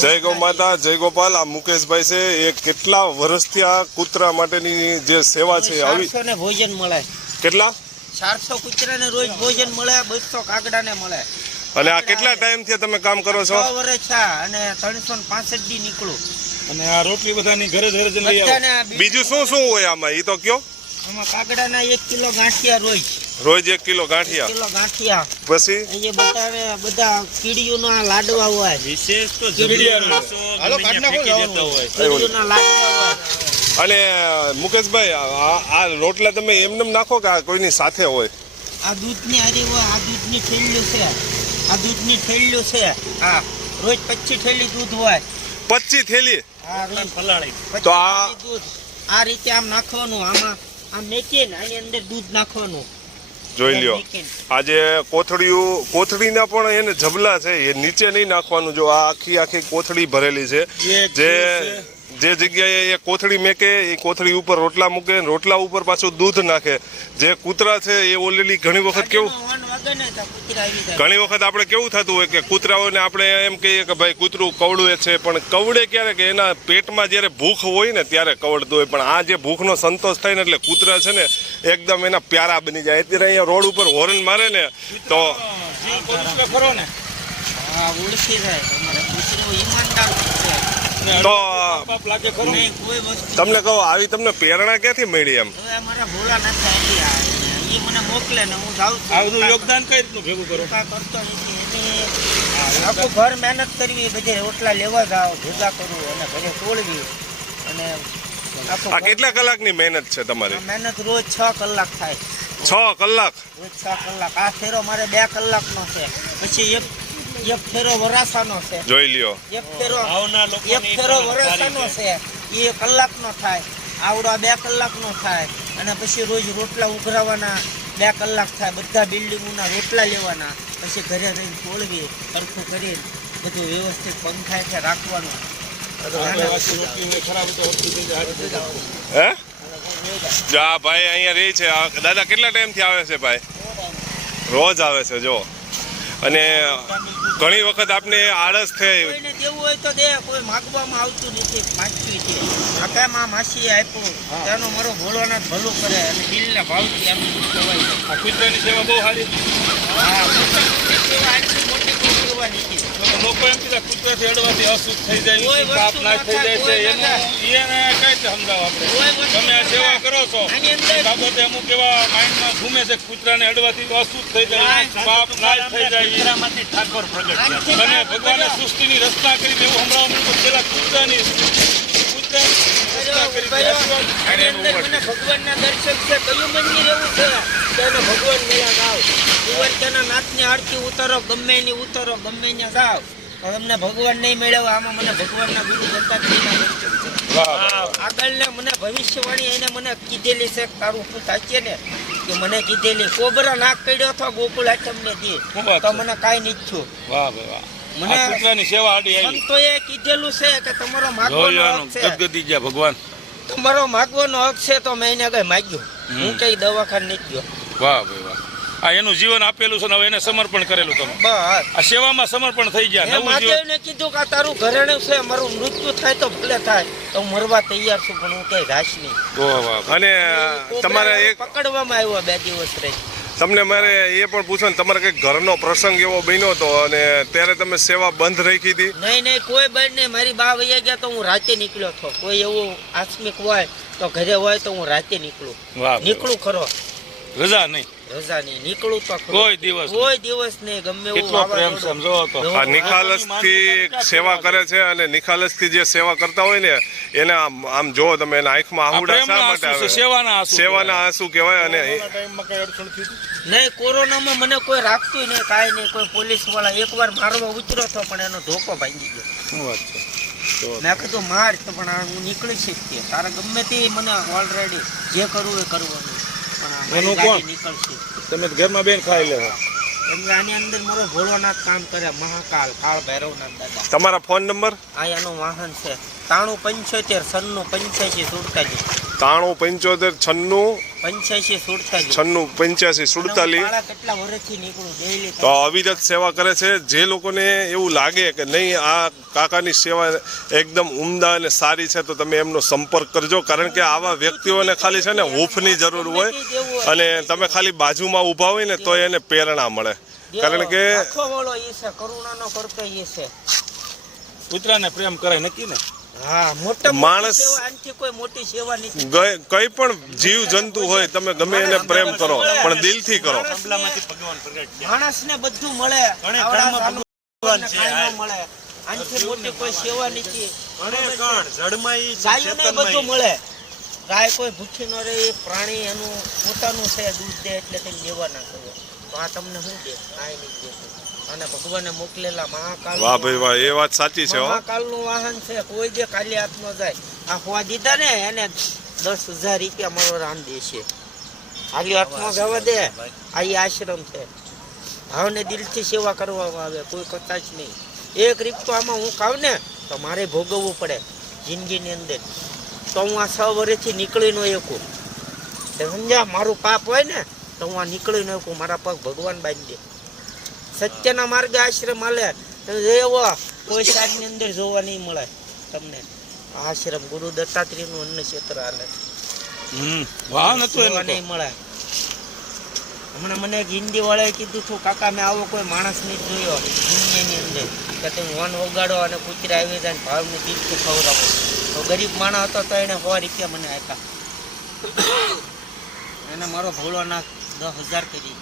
જય ગૌ માતા, જય ગોપાલ. આ મુકેશભાઈ છે, એ કેટલા વર્ષથી આ કૂતરા માટેની જે સેવા છે આવી. 400 ને ભોજન મળે. કેટલા? 400 કૂતરાને રોજ ભોજન મળે, 200 કાગડાને મળે. અને આ કેટલા ટાઈમથી તમે કામ કરો છો? 6 વર્ષ છે અને 365 દી નીકળું. અને આ રોટલી બધાની ઘરે ઘરે જઈને લઈ આવો. બીજું શું શું હોય આમાં, એ તો કયો? આમાં કાગડાના 1 કિલો ગાંઠિયા રોજ 1 કિલો ગાંઠિયા. પછી એ બધા કીડીઓના લાડવા હોય. વિશેષ તો કીડીઓના લાડવા હોય. અને મુકેશભાઈ, આ રોટલા તમે એમને નાખો કે આ કોઈની સાથે હોય? આ દૂધની હારી હોય. આ દૂધની થેલીઓ છે. આ દૂધની થેલીઓ છે. હા, રોજ 25 થેલી દૂધ હોય. 25 થેલી? હા, રોજ ફલાળી. તો આ દૂધ આ રીતે આમ નાખવાનું. આમાં આમ મેકીને આની અંદર દૂધ નાખવાનું. જોઈ લ્યો, આજે કોથળીના પણ એને જબલા છે, એ નીચે નહીં નાખવાનું. જો આ આખી કોથળી ભરેલી છે. જે જગ્યાએ એ કોથળી મેકે એ કોથળી ઉપર રોટલા મૂકે, રોટલા ઉપર પાછું દૂધ નાખે. જે કૂતરા છે એ ઓલરેડી ઘણી વખત આપણે કેવું થતું હોય કે કૂતરાઓને આપણે એમ કહીએ કે ભાઈ કૂતરું કવડું છે, પણ કવડે ક્યારે કે એના પેટમાં જ્યારે ભૂખ હોય ને ત્યારે કવડતું હોય. પણ આ જે ભૂખનો સંતોષ થાય ને એટલે કૂતરા છે ને એકદમ એના પ્યારા બની જાય. અત્યારે અહીંયા રોડ ઉપર હોર્ન મારે ને તો તમને કહો, આવી તમને પ્રેરણા ક્યાંથી મળી? એમ મોકલે ને હું જાઉં છું. આ બધું યોગદાન કઈ રીતનું ભેગું કરો? કરતો નથી. આખું ઘર મહેનત કરવી, બધે રોટલા લેવા જાવ, ભેગા કરવું અને ઘરે તોડવી. અને આ કેટલા કલાકની મહેનત છે તમારી? મહેનત રોજ 6 કલાક થાય. 6 કલાક? રોજ 6 કલાક. આ ફેરો મારે 2 કલાકનો છે. પછી એક ફેરો વરાસાનો છે. જોઈ લ્યો, એક ફેરો વરાસાનો છે, એ કલાકનો થાય. આવડો 2 કલાકનો થાય. અને પછી રોજ રોટલા ઉઘરાવાના 2 કલાક થાય. બધા બિલ્ડિંગોના રોટલા લેવાના. પછી ઘરે રહીને તોડવી, સરખું કરીને બધું વ્યવસ્થિત પંખાએ રાખવાનું. હે જા ભાઈ અહીંયા રહી છે. દાદા કેટલા ટાઈમથી આવે છે ભાઈ? રોજ આવે છે. જો, અને ઘણી વખત આપને આળસ થઈ. કોઈને દેવું હોય તો દે, કોઈ માગવામાં આવતું નથી. માંગવી છે આકામાં માસી આપ્યું તેનો મારો ભોળોનાથ ભલું કરે અને દિલના ભાવથી એમ કહેવાય. આ કૂતરાની સેવા બહુ સારી. હા, સેવા આટલી મોટી કોઈ સેવા નથી. લોકો એમ કીધા કૂતરાથી અડવાથી અશુદ્ધ થઈ જાય, પાપ નાશ થઈ જાય છે. એને કઈ રીતે સમજાવો આપણે? તમે આ સેવા કરો છો બાબતે અમુક એવા માઇન્ડમાં ઘૂમે છે કૂતરાને અડવાથી અશુદ્ધ થઈ જાય, પાપ નાશ થઈ જાય. ઠાકોર પ્રગટ અને ભગવાને સૃષ્ટિની રચના કરી એવું હમણાં પેલા કૂતરાની ભગવાનના દર્શન છે. કયું મંદિર એવું છે કે ભગવાન મેળા જાઓ, તેના નાથની આરતી ઉતારો, ગમે એની ઉતારો, ગમે ત્યાં જાઓ, તમને ભગવાન નહીં મેળવે. આમાં મને ભગવાનના ગુરુ દત્તાત્રેયના દર્શન છે. આગળને મને ભવિષ્યવાણી એને મને કીધેલી છે. તારું શું સાચે ને કે મને કીધેલી કોબરા નાક પડ્યો હતો ગોકુળ આઠમને દે તો મને કાંઈ નહીં થયું. વાહ ભાઈ વાહ. મને કૂતરાની સેવા આડી આવી. સંતોએ કીધેલું છે કે તમારો માગવાનો હક છે. ગદગદી ગયા ભગવાન. તમારો માગવાનો હક છે તો મેં એને કઈ માગ્યું. હું કઈ દવાખાને નહીં ગયો. વાહ ભાઈ વાહ. આ એનું જીવન આપેલું છે ને હવે એને સમર્પણ કરેલું તમે. બસ આ સેવામાં સમર્પણ થઈ ગયા. મહાદેવને કીધું કે તારું ઘરેણું છે, મારું મૃત્યુ થાય તો ભલે થાય, તો હું મરવા તૈયાર છું, પણ હું કઈ રાશ નહીં. અને તમારે એક પકડવામાં આવ્યો 2 દિવસ રહી. તમને મારે એ પણ પૂછો ને, તમારે કઈક ઘરનો પ્રસંગ એવો બન્યો હતો અને ત્યારે તમે સેવા બંધ રાખી હતી? નહીં, કોઈ બંધ નહીં. મારી બા વૈયા ગયા તો હું રાતે નીકળ્યો હતો. કોઈ એવું આસ્મિક હોય તો ઘરે હોય તો હું રાતે નીકળું ખરો. રજા નહીં નીકળું તો કોઈ દિવસ નહીં. ગમે એવું આ નિખાલસથી સેવા કરે છે અને નિખાલસથી જે સેવા કરતા હોય ને એને આમ જો તમે એના આંખમાં આહુડા શા માટે આવે? સેવાના આંસુ કહેવાય. અને નહીં, કોરોનામાં મને કોઈ રાખતું નહીં, કાંઈ નહીં. કોઈ પોલીસ વાળા એકવાર મારવા ઉતર્યો હતો પણ એનો ધોકો ભાંગી ગયો. મેં કીધું માર તો પણ હું નીકળી શકીએ. તારે ગમે તે મને ઓલરેડી જે કરવું એ કરવાનું. તમે ઘરમાં બેન ખાઈ લેવો. કેમ કે આની અંદર મારો ભોળોનાથ કામ કરે, મહાકાલ કાળ ભૈરવનાથ દાદા. તમારા ફોન નંબર? આ એનું વાહન છે 9375 9375 96 96 86 47. કેટલા વર્ષથી નીકળું ડેઈલી. તો અવિરત સેવા કરે છે. જે લોકોને એવું લાગે કે નહીં આ કાકાની સેવા એકદમ ઉમદા અને સારી છે તો તમે એમનો સંપર્ક કરજો, કારણ કે આવા વ્યક્તિઓને ખાલી છે ને હૂંફની જરૂર હોય અને તમે ખાલી બાજુમાં ઊભા હોય ને તો એને પ્રેરણા મળે, કારણ કે આખો વાળો ઈ છે, કરુણાનો કરતો ઈ છે. કૂતરાને પ્રેમ કરાય નક્કી ને. હા, મોટા માણસ આનથી કોઈ મોટી સેવા નથી. કઈ પણ જીવ જંતુ હોય તમે ગમે એને પ્રેમ કરો પણ દિલથી કરો. માણસને બધું મળે, મળે. આનથી મોટી કોઈ સેવા નથી. ગાયોને બધું મળે. ગાય કોઈ ભૂખી ન રહે, પ્રાણી એનું પોતાનું છે, દૂધ દે એટલે તમે દેવા ના કરો. તો આ તમને શું દે? કાંઈ નહીં દે. અને ભગવાને મોકલેલા મહાકાલ. વાહ ભાઈ વાહ, એ વાત સાચી છે. મહાકાલનું વાહન છે. કોઈ જે કાલી હાથમાં જાય આ હોવા દીધા ને એને 10,000 રૂપિયા મારો રામ દેશે. ખાલી હાથમાં જવા દે. આ ઈ આશ્રમ છે. ભાવને દિલથી સેવા કરવામાં આવે, કોઈ કરતા જ નહીં. એક રીત તો આમાં હું ખાવ ને તો મારે ભોગવવું પડે જિંદગીની અંદર. તો હું આ 6 વર્ષથી નીકળી ન શકું. સમજ્યા? મારું પાપ હોય ને તો હું આ નીકળી ન શકું. મારા પગ ભગવાન બાંધી દે. સત્યના માર્ગે આશ્રમ હાલે એવો કોઈ સાઈડની અંદર જોવા નહીં મળે તમને. આશ્રમ ગુરુ દત્તાત્રેયનું અન્ન ક્ષેત્ર હાલે જોવા નહીં મળે. હમણાં મને એક હિન્દી વાળાએ કીધું હતું, કાકા મેં આવો કોઈ માણસ નહીં જોયો દુનિયાની અંદર કે તમે વન વગાડો અને કૂતરા આવી જાય ભાવનું દીપથી ખવડાવો. તો ગરીબ માણસ હતો તો એને 100 રૂપિયા મને આપ્યા. એને મારો ભોળોનાથ 10,000 કરી.